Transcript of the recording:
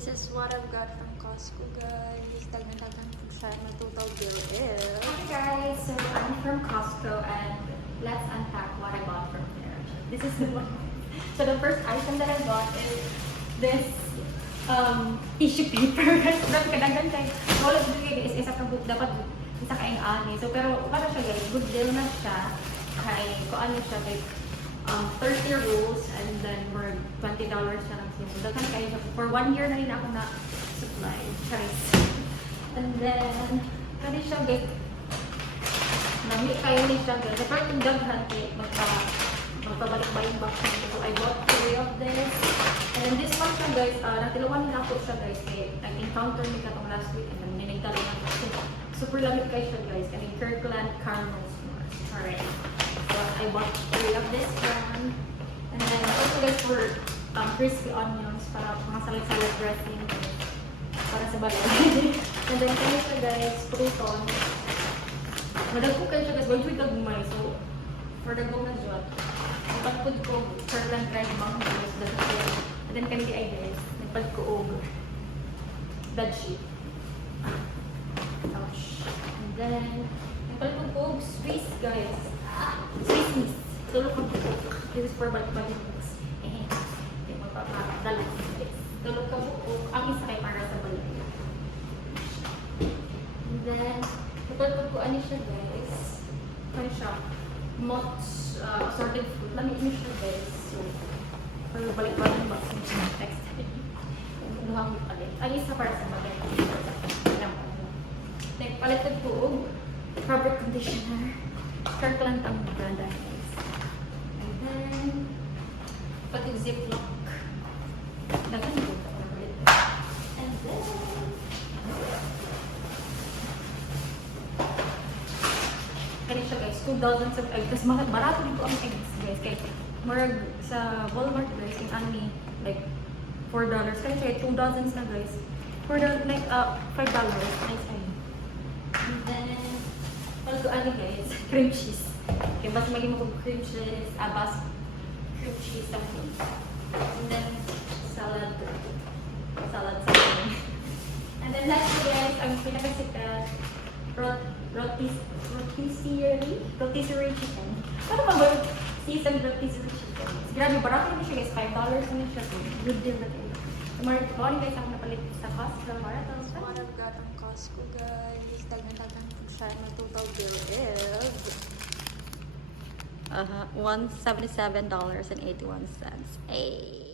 This is what I've got from Costco, guys. Dagdagan ko siya. My total bill is... Hi guys, so I'm from Costco and let's unpack what I bought from there. This is the one. So the first item that I bought is this tissue paper. Grabe kadaghan kay wala gyud kay is isa ka book dapat isa ka ani. So pero para siya guys, good deal na siya. Kay ko ano siya kay 30 rolls and then for $20 siya lang siya. So daghan kayo siya for 1 year na rin ako na supply. Charis. And then kani siya guys. Nami kayo ni siya guys. Apart from daghan kay magpabalik-balik box niya. So I bought 3 of this. And then this one siya guys, natiluan nila ako siya guys. Kaya nag-encounter ni katong last week. And then ninigdalo na kasi super lamig kayo siya guys. Kaning Kirkland Caramel S'mores. Alright. So I bought 3 of this one. And then also guys for crispy onions para mga salad-salad dressing. Para sa balay. And then kayo siya guys, crouton. Madagpo kayo siya guys. Wag siya gagumay. So for the go na dyan. Nagpagpud ko Kirkland dried mangoes. And then kanili ay guys. Nagpag ko og dad sheet. Ouch. And then nagpagpud ko og Swiss guys. Swiss miss. Tulog ko po. This is for balik-balik mix. Hindi mo pa makadala. Tulog ka po. Ang isa kay para sa balik. And then nagpagpud ko ano siya guys. Ano siya? Mott's assorted fruit. Lamig mo siya guys. So, pero balik-balik box mo siya next time. Luhang ulit. Ang isa para sa bagay. Nagpalitan ko og fabric conditioner. Kirkland ang branda guys. And then, pati ziplock. Dagan ko ito. And then, kaya siya guys, 2 dozens of eggs. Kasi barato dito ang eggs guys. Kaya marag sa Walmart guys, yung ani, like $4. Kaya siya 2 dozens na guys. For the like $5. Nice ay. And then, also ano guys, cream cheese. Kaya basta maging mo cream cheese, bas cream cheese something. And then, salad. And then lastly guys, ang pinakasikat, rotisserie chicken. Ano ba ba? Seasoned rotisserie chicken. Grabe, barato na siya guys. $5 na siya. Good deal na kayo. Tomorrow guys, ako napalit sa Costco. Marathon. What I've got from Costco, guys. Dagdagan ko siya. My total bill is... $177.81. Hey!